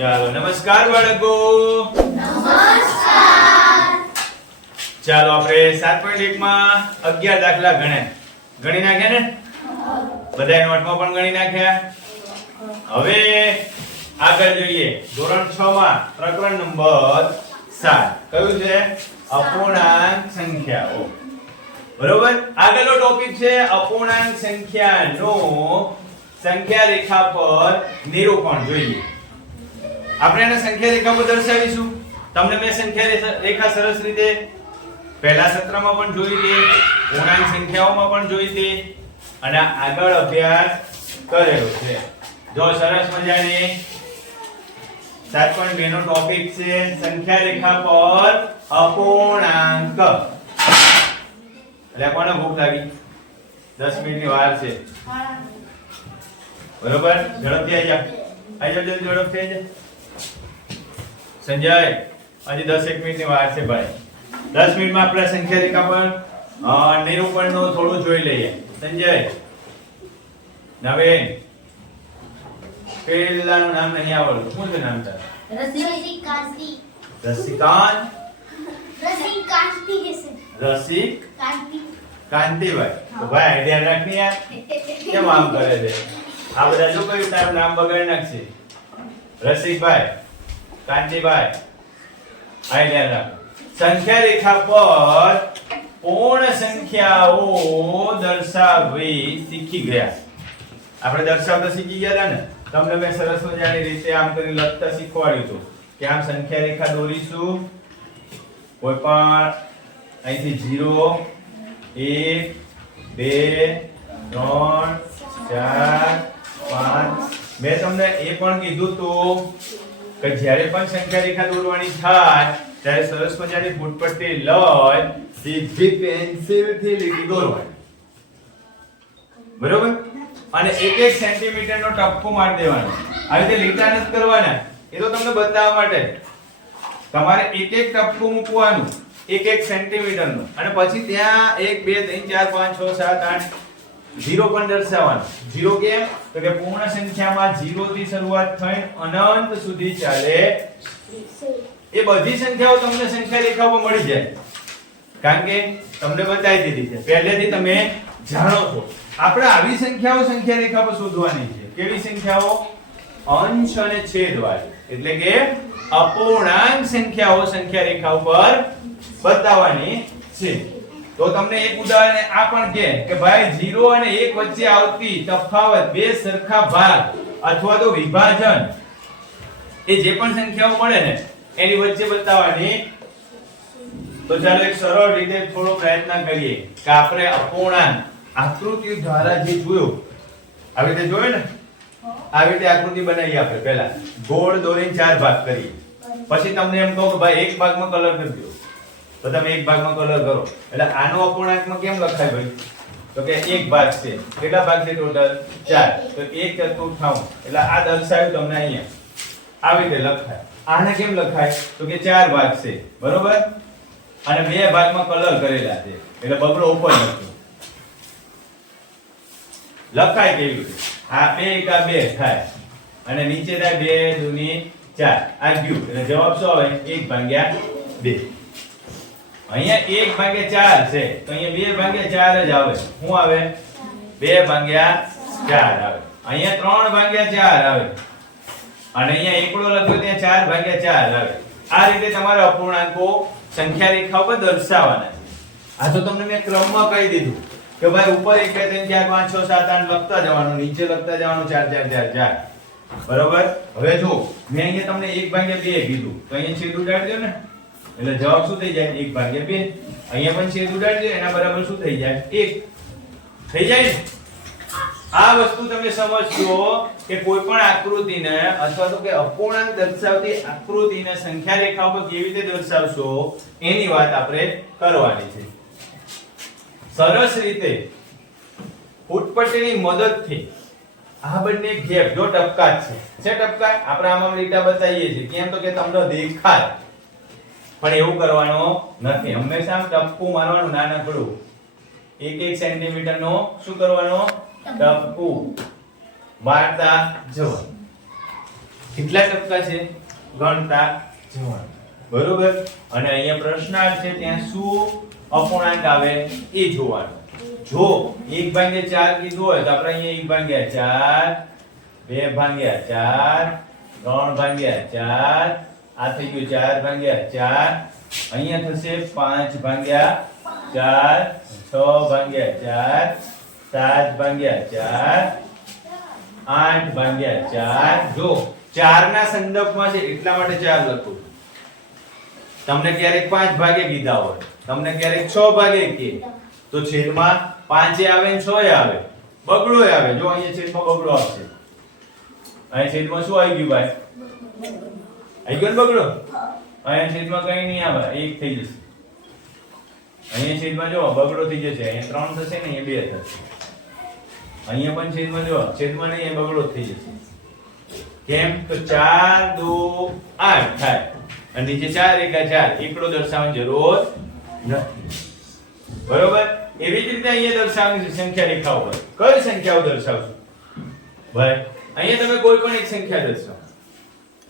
ચાલો નમસ્કાર બાળકો. નમસ્કાર. ચાલો આપણે 7.1 માં 11 દાખલા ગણી નાખ્યા ને? બધાય નોટમાં પણ ગણી નાખ્યા. હવે આગળ જોઈએ ધોરણ 6 માં પ્રકરણ નંબર 7. કયું છે? અપૂર્ણાંક સંખ્યાઓ. બરોબર. આગળનો ટોપિક છે અપૂર્ણાંક સંખ્યાનો સંખ્યા રેખા પર નિરૂપણ. જોઈએ આપણે એને સંખ્યા રેખા પર દર્શાવીશું. તમને મેં સંખ્યા રેખા સરસ રીતે પહેલા સત્રમાં પણ જોઈ હતી, પૂર્ણાંક સંખ્યાઓમાં પણ જોઈ હતી અને આગળ અભ્યાસ કરેલો છે. જો સરસ મજાની 7.2 નો ટોપિક છે સંખ્યા રેખા પર અપૂર્ણાંક. એટલે કોને ભૂખ લાગી? 10 મિનિટની વાર છે. બરોબર, ઝડપથી આવી જા. ઝડપથી આવી જા. સંજય, હજી 10 મિનિટની વાર છે ભાઈ. 10 મિનિટમાં આપણે સંખ્યા રેખા પર નિરૂપણનો થોડું જોઈ લઈએ. સંજય, નવીન, પેલાનું નામ નહીં આવડતું. શું છે નામ તારું? રસિકાંતી. રસિકાંત. રસિકાંતી છે. રસિક કાંતી. કાંતિભાઈ. તો ભાઈ આઈડિયા રાખ ને યાર. કેમ આમ કરે છે? આ બધા શું કહ્યું? તારું નામ બગાડી નાખશે. રસિકભાઈ, કાંતિભાઈ, આઈડિયા રાખ. સંખ્યા રેખા પર પૂર્ણ સંખ્યાઓ દર્શાવવી શીખી ગયા. આપણે દર્શાવતા શીખી ગયા હતા ને? તમને મેં સરસ મજાની રીતે આમ કરી લખતા શીખવાડ્યું હતું કે આમ સંખ્યા રેખા દોરીશું. કોઈ પણ અહીંથી 0 1 2 3 4 5 મેં તમને એ પણ કીધું હતું કે જ્યારે પણ સંખ્યા રેખા દોરવાની થાય ત્યારે સરસ મજાની ફૂટપટ્ટી લઈ સીધી પેન્સિલ થી લીટી દોરવાની. બરોબર? અને 1-1 સેન્ટીમીટર નો ટપકો મારી દેવાનો. આવી રીતે લીટા નથી કરવાના. એ તો તમને બતાવવા માટે. તમારે 1-1 ટપકું મૂકવાનું 1-1 સેન્ટીમીટર નું અને પછી ત્યાં 1 2 3 4 5 6 7 8 0 પણ દર્શાવવાનું. 0 કેમ? તો કે પૂર્ણ સંખ્યામાં 0 થી શરૂઆત થઈને અનંત સુધી ચાલે એ બધી સંખ્યાઓ તમને સંખ્યા રેખા પર મળી જાય. કારણ કે તમને બતાવી દીધી છે, પહેલેથી તમે જાણો છો. આપણે આવી સંખ્યાઓ સંખ્યા રેખા પર શોધવાની છે. કેવી સંખ્યાઓ? અંશ અને છેદ વાળી, એટલે કે અપૂર્ણાંક સંખ્યાઓ સંખ્યા રેખા ઉપર બતાવવાની છે. તો તમને એક ઉદાહરણ આ પણ કે ભાઈ 0 અને 1 વચ્ચે આવતી તફાવત બે સરખા ભાગ અથવા તો વિભાજન એ જે પણ સંખ્યાઓ મળે ને એની વચ્ચે બતાવવાની. તો ચાલો એક સરળ રીતે થોડો પ્રયત્ન કરીએ કે આપણે અપૂર્ણાંક આકૃતિ દ્વારા જે જોયું આવી રીતે જોયું ને, આવી રીતે આકૃતિ બનાવીએ. આપણે પહેલા ગોળ દોરીને 4 ભાગ કરીએ. પછી તમને એમ કહું કે ભાઈ એક ભાગમાં કલર કરી દો, તો તમે એક ભાગમાં કલર કરો. એટલે આનો અપૂર્ણાંકમાં કેમ લખાય ભાઈ? તો કે એક ભાગ છે. કેટલા ભાગ છે ટોટલ? 4. તો 1/4 એટલે આ દર્શાવ્યું તમને અહીંયા આવી રીતે લખાય. આને કેમ લખાય? તો કે 4 ભાગ છે. બરોબર? અને બે ભાગમાં કલર કરેલા છે એટલે બબરો ઉપર લખાય કેવી રીતે? આ 2 × 2 થાય અને નીચે થાય 2 દુની 4. આ ગયું એટલે જવાબ શું આવે? 1/2. અહીંયા 1/4 છે તો અહીંયા 2/4 જ આવે. શું આવે? 2/4 આવે. અહીંયા 3/4 આવે અને અહીંયા એકડો લખ્યો ત્યાં 4/4 આવે. આ રીતે તમારે અપૂર્ણાંકો સંખ્યા રેખા ઉપર દર્શાવવાના છે. આ તો તમને મેં ક્રમમાં કહી દીધું કે ભાઈ ઉપર 1 2 3 4 5 6 7 8 લખતા જવાનું, નીચે લખતા જવાનું 4 4 4 4. બરોબર? હવે જો મેં અહીંયા તમને 1/2 કીધું તો અહીંયા છેદ ઉડાડી દો ને એટલે જવાબ શું થઈ જાય? 1/2. અહીંયા પણ છેદ ઉડાડી દો એના બરાબર શું થઈ જાય? 1 થઈ જાય ને? આ વસ્તુ તમે સમજશો કે કોઈ પણ આકૃતિને અથવા તો કે અપૂર્ણાંક દર્શાવતી આકૃતિને સંખ્યા રેખા પર કેવી રીતે દર્શાવશો એની વાત આપણે કરવાની છે. સરસ રીતે ફૂટપટ્ટીની મદદથી આ બંને ગેપ જો ટપકા છે ટપકા આપણે આમાં લીટા બતાવીએ છીએ. કેમ? તો કે તમને દેખાય, પણ એવું કરવાનો નથી. હંમેશા આમ ટપકું મારવાનું, નાનકડું 1-1 સેન્ટીમીટર નો શું કરવાનો? ટપકું મારતા જવાનું. કેટલા ટપકા છે ગણતા જવાનું, બરોબર. અને અહીંયા પ્રશ્નાર્થ છે ત્યાં શું અપૂર્ણાંક આવે એ જોવાનું. જો 1/4 કીધું હોય તો આપણે અહીંયા 1/4, 2/4, 3/4, આ થઈ ગયું 4/4, અહીંયા થશે 5/4, 6/4, 7/4, 8/4. જો 4 ના સંદર્ભમાં છે એટલા માટે 4 લખું. તમને ક્યારેક 5 ભાગે કીધા હોય, તમને ક્યારેક 6 ભાગે કે તો છેદમાં 5 આવે ને 6 આવે, બગડો આવે. જો અહીંયા છેદમાં બગડો આવશે, અહીંયા છેદમાં શું આવી ગયું ભાઈ? આવી ગયો ને બગડો. અહીંયા છેદમાં કઈ નહીં આવે, 1 થઈ જશે. અહીંયા છેદમાં જો બગડો થઈ જશે, અહીંયા 3 થશે ને અહીંયા 2 થશે. અહીંયા પણ છેદમાં જો છેદમાં નહીં, એ બગડો થઈ જશે. કેમ? તો 4 2 8 થાય અને નીચે 4 1 4, એકડો દર્શાવવાની જરૂર નથી, બરોબર. એવી જ રીતે અહીંયા દર્શાવવાની સંખ્યા રેખા ઉપર કઈ સંખ્યાઓ દર્શાવશો ભાઈ? અહીંયા તમે કોઈ પણ એક સંખ્યા દર્શાવો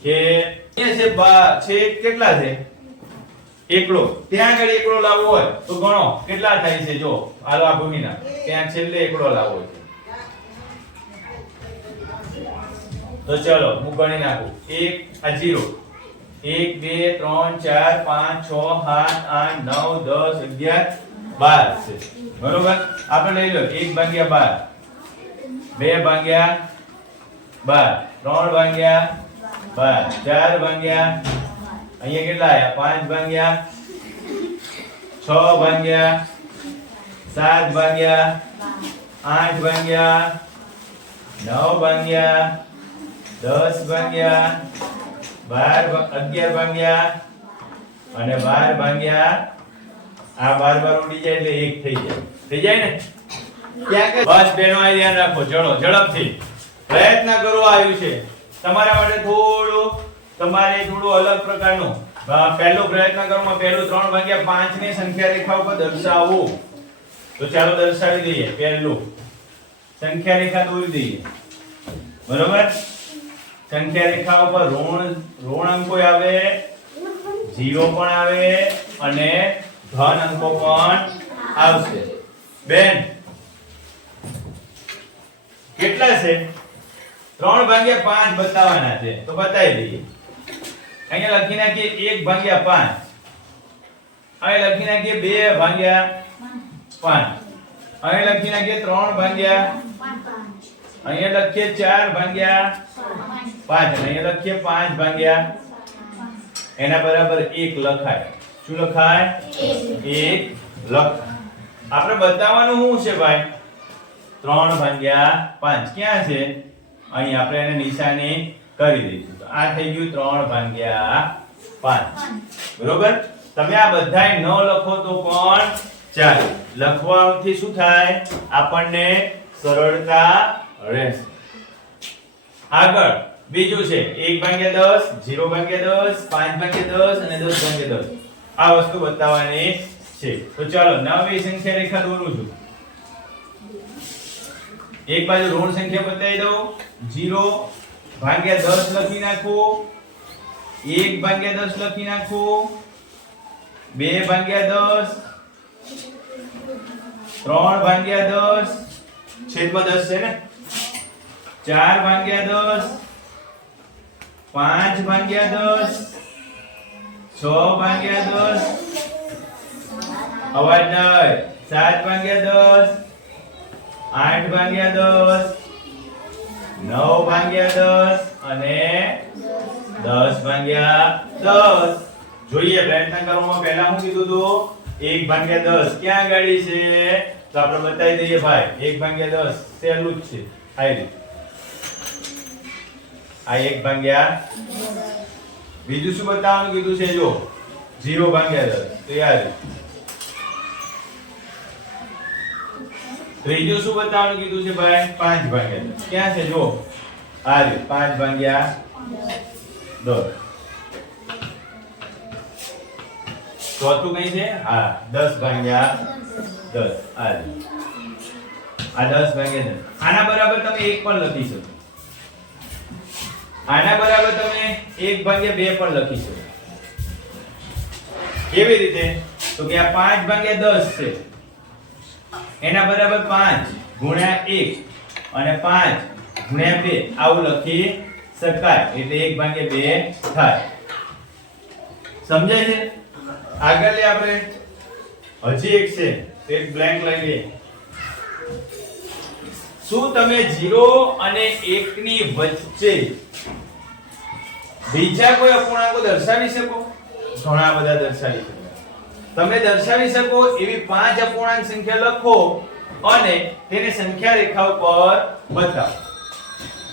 કે અહીંયા છે કેટલા છે? એકડો. ત્યાં આગળ એકડો લાવવો હોય તો ગણો કેટલા થાય છે. જો આ ભૂમિના ત્યાં છેલ્લે એકડો લાવવો છે તો ચલો હું ગણી નાખું. 1 આ 0, 1 2 3 4 5 6 7 8 9 10 11 12 છે, બરોબર. આપણે લઈ લો 1/12, 2/12, 3/12, 4/, અહીંયા કેટલા આયા? 5/, 6/, 7/, 8/, 9/, 10/, 11/, અને 12/. આ 12 ઉડી જાય એટલે 1 થઈ જાય. થઈ જાય ને? બસ બેનો આ ધ્યાન રાખો. ચલો ઝડપથી પ્રયત્ન કરો. આવ્યું છે તમારા માટે તમારે થોડું અલગ પ્રકારનું. પહેલો પ્રયત્ન કરો. પહેલું 3/5 ની સંખ્યા રેખા ઉપર દર્શાવવું. તો ચાલો દર્શાવી દઈએ. પહેલું સંખ્યા રેખા દોરી દઈએ, બરોબર. સંખ્યા રેખા ઉપર ઋણ અંકો આવે, 0 પણ આવે અને ધન અંકો પણ આવશે. બેન કેટલા છે? 3/5 બતાવવાના છે તો બતાવી દઈએ. અહીંયા લખી નાખીએ 1/5, અહીં લખી નાખીએ 2/5, અહીં લખી નાખીએ 3/5, અહીંયા લખીએ 4/5 અને અહીંયા લખીએ 5/. એના બરાબર 1 લખાય. શું લખાય? 1 લખાય. આપણે બતાવવાનું શું છે ભાઈ? 3/5 ક્યાં છે? અહીં આપણે એને નિશાની કરી દઈશું. તો આ થઈ ગયું 3/5, બરોબર. તમે આ બધાય ન લખો તો પણ ચાલે. લખવાથી શું થાય? આપણને સરળતા રહેશે. આગળ બીજું છે 1/10, 0/10, 5/10 અને 10/10. આ વસ્તુ બતાવવાની છે. તો ચાલો નવી સંખ્યા રેખા દોરું છું. એક બાજુ ઋણ સંખ્યા બતાવી દઉં. 0/10 લખી નાખું, 1/10 લખી નાખું, 2/10, 3/10 છેદમાં 10 છે ને, 4/10, 5/10, 6/10, અવાજ નહીં, 7/10, 8/10, 9/10 અને 10/10. જોઈએ પ્રયત્ન કરવામાં પહેલા હું કીધું હતું 1/10 ક્યાં ગાડી છે? તો આપણે બતાવી દઈએ ભાઈ. 1/10 સહેલું જ છે. આ 1/10. બીજું શું બતાવવાનું કીધું છે? જો 0/10 તો યાદ. ત્રીજું શું બતાવવાનું કીધું છે ભાઈ? 5/10 ક્યાં છે? જો આ 5/10. ચોથું કઈ છે? હા 10/10. આ 10/10. આના બરાબર તમે 1 પણ લખી શકો. આના બરાબર તમે 1/2 પણ લખી શકો. કેવી રીતે? તો કે આ 5/10 છે, એના બરાબર 5 ગુણ્યા 1 અને 5 ગુણ્યા 2 આવું લખી શકાય. એટલે 1/2 થાય. સમજાય છે? આગળ લે આપણે હજી એક છે, એક બ્લેન્ક લઈ લે. શું તમે 0 અને 1 ની વચ્ચે બીજા કોઈ અપૂર્ણાંકો દર્શાવી શકો? ઘણા બધા દર્શાવી શકો. તમે દર્શાવી શકો એવી 5 અપૂર્ણાંક સંખ્યા લખો અને તેને સંખ્યા રેખા ઉપર બતાવો.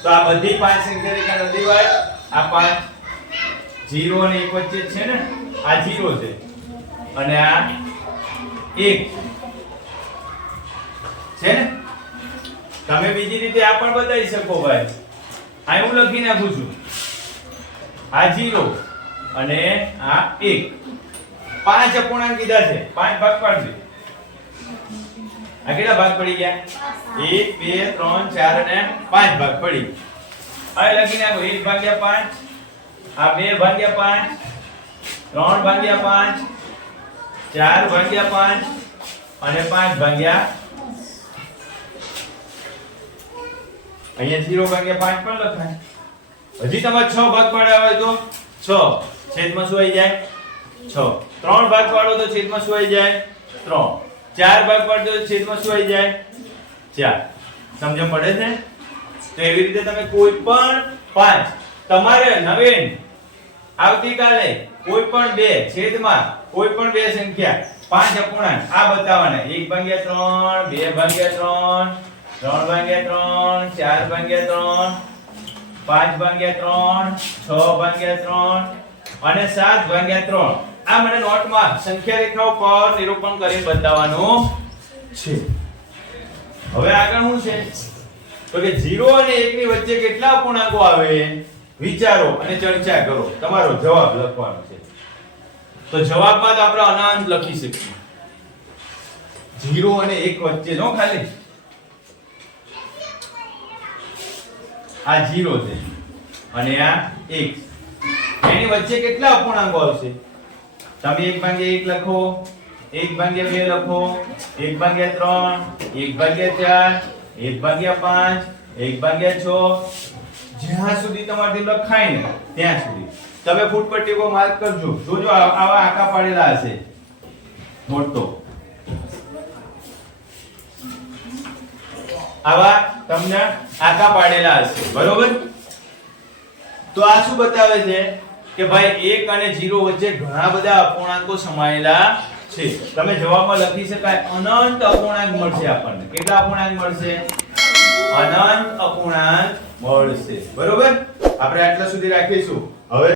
તો આ બધી 5 સંખ્યા રેખા નથી ભાઈ, આ 5 0 અને 1 વચ્ચે છે ને, આ 0 છે અને આ 1 છે ને. તમે બીજી રીતે આ પણ બતાવી શકો ભાઈ. આ હું લખી નાખું છું, આ 0 અને આ 1. 5 અપૂર્ણાંક કીધા છે, 5 ભાગ પાડજો. આ કેટલા ભાગ પડી ગયા? 1 2 3 4 અને 5 ભાગ પડી. હવે લખી નાખો 1/5, આ 2/5, 3/5, 4/5 અને 5/5. અહીંયા 0/5 પણ લખાય. હજી તમારે 6 ભાગ પાડવા હોય તો 6 છેદમાં શું આવી જાય? 6. 3 ભાગ પાડો તો છેદમાં શું આવી જાય? 3. 4 ભાગ પાડો તો છેદમાં શું આવી જાય? 4. સમજણ પડે છે? તો એવી રીતે તમે કોઈ પણ 5 તમારે નવીન આવતીકાલે કોઈ પણ 2 છેદમાં કોઈ પણ 2 સંખ્યા 5 અપૂર્ણાંક આ બતાવવાના. 1/3, 2/3, 3/3, 4/3, 5/3, 6/3 અને 7/3. આ મને નોટમાં સંખ્યા રેખાઓ પર નિરૂપણ કરી બતાવવાનું છે. હવે આગળ શું છે? તો કે 0 અને 1 ની વચ્ચે કેટલા અપૂર્ણાંકો આવે વિચારો અને ચર્ચા કરો. તમારો જવાબ લખવાનો છે. તો જવાબમાં તો આપણે અનંત લખી શકીએ. 0 અને 1 વચ્ચે નો ખાલી આ 0 છે અને આ 1. એની વચ્ચે કેટલા અપૂર્ણાંકો આવશે? તમે 1/1 લખો, 1/2 લખો, 1/3, 1/4, 1/5, 1/6, જ્યાં સુધી તમારાથી લખાય ને ત્યાં સુધી તમે ફૂટપટ્ટી પર માર્ક કરજો. જોજો આવા આંકા પાડેલા હશે મોટો. આવા તમને આંકા પાડેલા હશે, બરોબર? તો આ શું બતાવે છે કે ભાઈ 1 અને 0 વચ્ચે ઘણા બધા અપૂર્ણાંકો સમાયેલા છે. તમે જવાબમાં લખી શકાય અનંત અપૂર્ણાંક મળશે આપણને. કેટલા અપૂર્ણાંક મળશે? અનંત અપૂર્ણાંક મળશે, બરોબર? આપણે આટલા સુધી રાખીશું.